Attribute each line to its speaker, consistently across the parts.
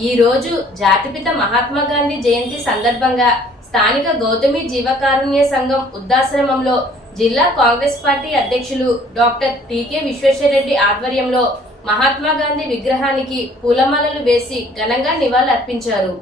Speaker 1: ఈ రోజు జాతిపిత మహాత్మా గాంధీ జయంతి సందర్భంగా స్థానిక గౌతమి జీవకారుణ్య సంఘం వృద్ధాశ్రమంలో జిల్లా కాంగ్రెస్ పార్టీ అధ్యక్షులు డాక్టర్ టీకే విశ్వేశ్వరరెడ్డి ఆధ్వర్యంలో మహాత్మా గాంధీ విగ్రహానికి పూలమాలలు వేసి ఘనంగా నివాళులర్పించారు.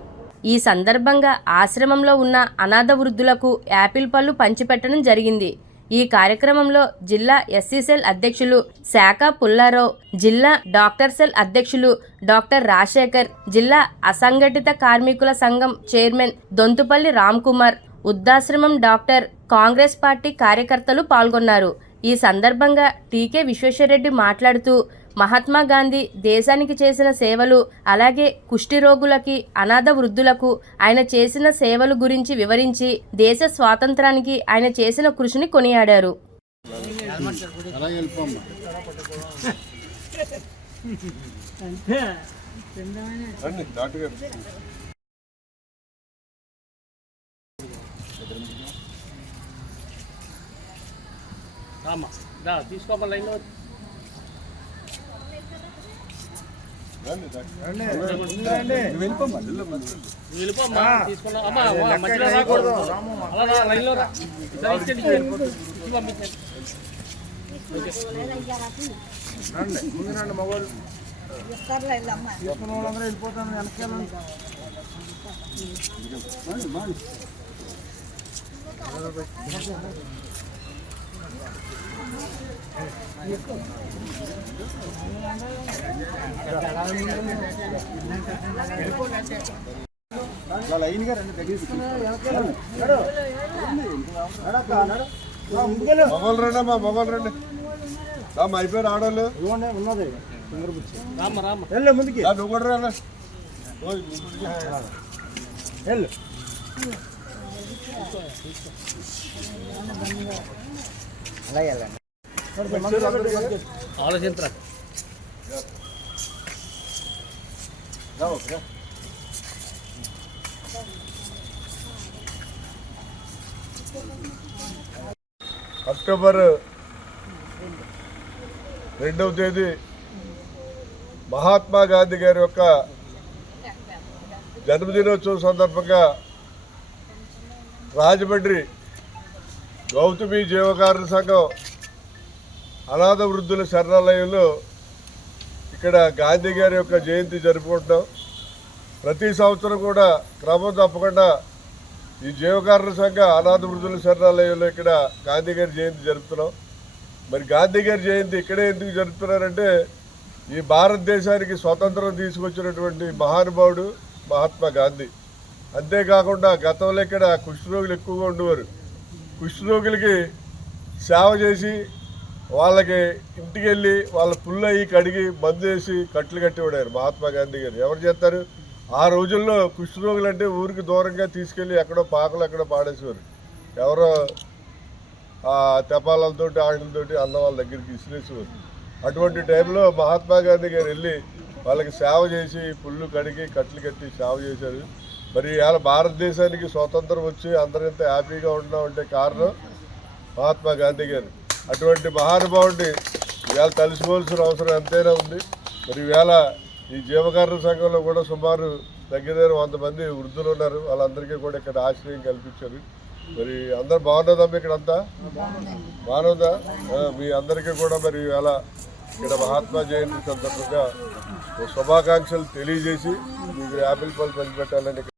Speaker 1: ఈ సందర్భంగా ఆశ్రమంలో ఉన్న అనాథ వృద్ధులకు యాపిల్ పళ్ళు పంచిపెట్టడం జరిగింది. ఈ కార్యక్రమంలో జిల్లా ఎస్సీ సెల్ అధ్యక్షులు శాఖ పుల్లారావు జిల్లా డాక్టర్ సెల్ అధ్యక్షులు డాక్టర్ రాజశేఖర్ జిల్లా అసంఘటిత కార్మికుల సంఘం చైర్మన్ దొంతుపల్లి రామ్కుమార్ వృద్ధాశ్రమం డాక్టర్ కాంగ్రెస్ పార్టీ కార్యకర్తలు పాల్గొన్నారు. ఈ సందర్భంగా టీకే విశ్వేశ్వరరెడ్డి మాట్లాడుతూ మహాత్మా గాంధీ దేశానికి చేసిన సేవలు అలాగే కుష్టి రోగులకి అనాథ వృద్ధులకు ఆయన చేసిన సేవలు గురించి వివరించి దేశ స్వాతంత్రానికి ఆయన చేసిన కృషిని కొనియాడారు.
Speaker 2: అలాగే
Speaker 3: లైన్లో
Speaker 2: రండి డాక్టర్ నువ్వు వెళ్ళిపోమ్మా ఇల్లు మంచిది.
Speaker 3: నువ్వు వెళ్ళిపోమ్మా తీసుకున్నా అమ్మా అమ్మా, మధ్యలో రాకూడదు అలా
Speaker 2: లైన్గా రండి మొగలు రండి మా మొగలు రండి రామ్మా అయిపోయారు ఆడవాళ్ళు
Speaker 4: ఉన్నది
Speaker 3: రామ్మా రామ్మా
Speaker 4: వెళ్ళు ముందుకి
Speaker 2: నువ్వు కూడా రా
Speaker 4: వెళ్ళు అలాగే వెళ్ళండి.
Speaker 3: ఆలోచించరా?
Speaker 2: అక్టోబర్ రెండవ తేదీ మహాత్మా గాంధీ గారి యొక్క జన్మదినోత్సవం సందర్భంగా రాజమండ్రి గౌతమి జీవకారుణ సంఘం అనాథ వృద్ధుల శరణాలయంలో ఇక్కడ గాంధీ గారి యొక్క జయంతి జరుపుకుంటాం ప్రతి సంవత్సరం కూడా క్రమం తప్పకుండా ఈ జీవకారణ సంఘ అనాథ వృద్ధుల శరణాలయంలో ఇక్కడ గాంధీ గారి జయంతి జరుపుతున్నాం. మరి గాంధీ గారి జయంతి ఇక్కడే ఎందుకు జరుపుతున్నారంటే ఈ భారతదేశానికి స్వతంత్రం తీసుకొచ్చినటువంటి మహానుభావుడు మహాత్మా గాంధీ. అంతేకాకుండా గతంలో ఇక్కడ కుష్ఠరోగులు ఎక్కువగా ఉండేవారు. కుష్ఠరోగులకి సేవ చేసి వాళ్ళకి ఇంటికి వెళ్ళి వాళ్ళ పుల్ల అయ్యి కడిగి మందు వేసి కట్లు కట్టివాడారు మహాత్మా గాంధీ గారు. ఎవరు చేస్తారు? ఆ రోజుల్లో కుష్ఠరోగులు అంటే ఊరికి దూరంగా తీసుకెళ్ళి ఎక్కడో పాకలు ఎక్కడో పాడేసేవారు. ఎవరో ఆ తెపాలతోటి అన్న వాళ్ళ దగ్గరికి ఇసిరేసేవారు. అటువంటి టైంలో మహాత్మా గాంధీ గారు వెళ్ళి వాళ్ళకి సేవ చేసి పుల్లు కడిగి కట్లు కట్టి సేవ చేశారు. మరి ఇవాళ భారతదేశానికి స్వాతంత్రం వచ్చి అందరింత హ్యాపీగా ఉన్నామంటే కారణం మహాత్మా గాంధీ గారు. అటువంటి మహానుభావుడిని ఇవాళ తలుసుకోవాల్సిన అవసరం ఎంతైనా ఉంది. మరి ఇవాళ ఈ జీవకారణ సంఘంలో కూడా సుమారు దగ్గర దగ్గర వంద మంది వృద్ధులు ఉన్నారు. వాళ్ళందరికీ కూడా ఇక్కడ ఆశ్రయం కల్పించారు. మరి అందరు బాగున్నదమ్మ ఇక్కడ అంతా? బాగుందా మీ అందరికీ కూడా మరి ఇవాళ ఇక్కడ మహాత్మా జయంతి సందర్భంగా శుభాకాంక్షలు తెలియజేసి మీకు యాపిల్ పళ్ళు పంచిపెట్టాలని